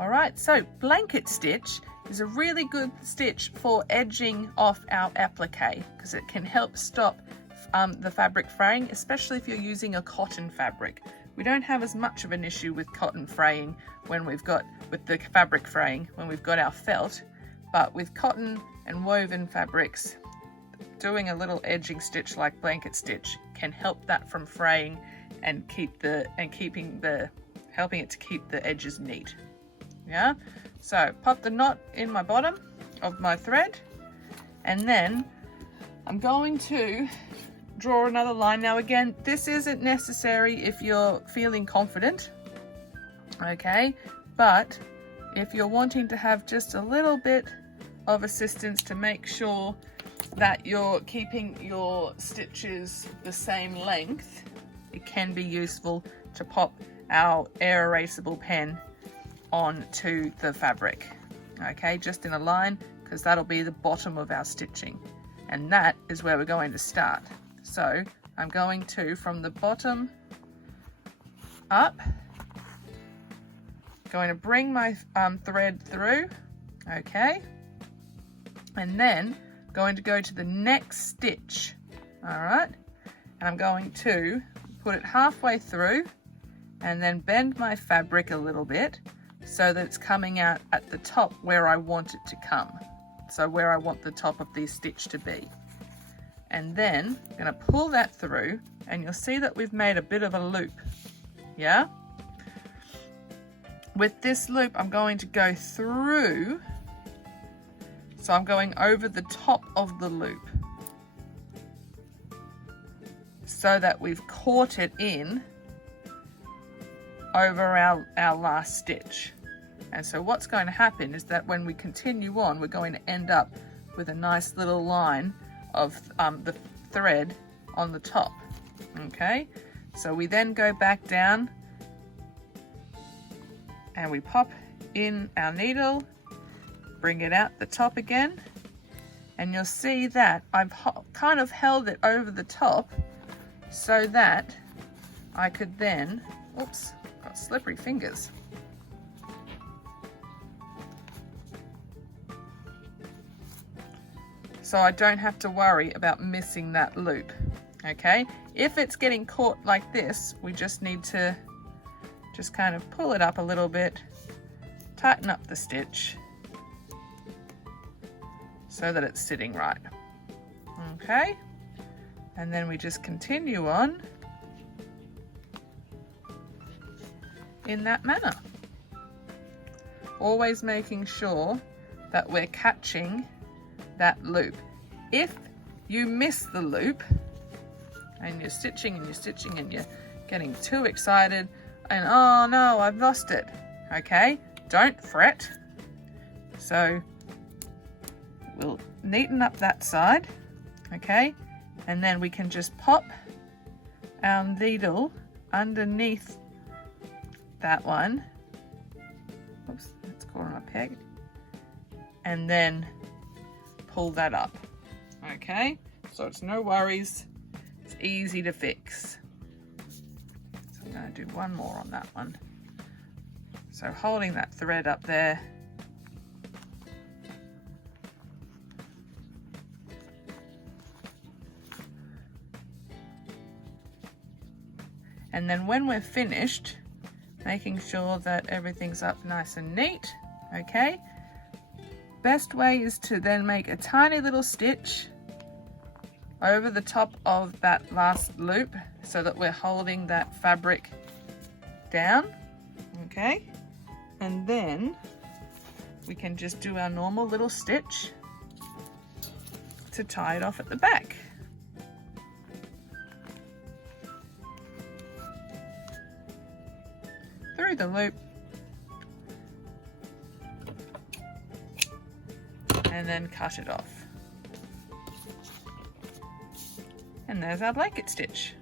All right, so blanket stitch is a really good stitch for edging off our applique because it can help stop the fabric fraying, especially if you're using a cotton fabric. We don't have as much of an issue with cotton fraying with the fabric fraying when we've got our felt, but with cotton and woven fabrics, doing a little edging stitch like blanket stitch can help that from fraying and helping it to keep the edges neat. Yeah, so pop the knot in my bottom of my thread, and then I'm going to draw another line. Now again, this isn't necessary if you're feeling confident, okay, but if you're wanting to have just a little bit of assistance to make sure that you're keeping your stitches the same length, it can be useful to pop our air erasable pen onto the fabric, okay, just in a line, because that'll be the bottom of our stitching, and that is where we're going to start. So I'm going to, from the bottom up, going to bring my thread through, okay, and then going to go to the next stitch. All right, and I'm going to put it halfway through and then bend my fabric a little bit so that it's coming out at the top where I want it to come, so where I want the top of this stitch to be. And then I'm going to pull that through, and you'll see that we've made a bit of a loop. Yeah, with this loop I'm going to go through, so I'm going over the top of the loop so that we've caught it in over our last stitch. And so what's going to happen is that when we continue on, we're going to end up with a nice little line of the thread on the top. Okay, so we then go back down and we pop in our needle, bring it out the top again, and you'll see that I've kind of held it over the top so that I could then, oops, got slippery fingers. So I don't have to worry about missing that loop, okay? If it's getting caught like this, we just need to just kind of pull it up a little bit, tighten up the stitch so that it's sitting right, okay? And then we just continue on in that manner, always making sure that we're catching that loop. If you miss the loop and you're stitching and you're stitching and you're getting too excited and oh no, I've lost it, okay, don't fret. So we'll neaten up that side, okay, and then we can just pop our needle underneath that one. Oops, that's caught on a peg, and then pull that up, okay, so it's no worries, it's easy to fix. So I'm going to do one more on that one, so holding that thread up there, and then when we're finished, making sure that everything's up nice and neat, okay, best way is to then make a tiny little stitch over the top of that last loop so that we're holding that fabric down, okay, and then we can just do our normal little stitch to tie it off at the back. Through the loop, and then cut it off. And there's our blanket stitch.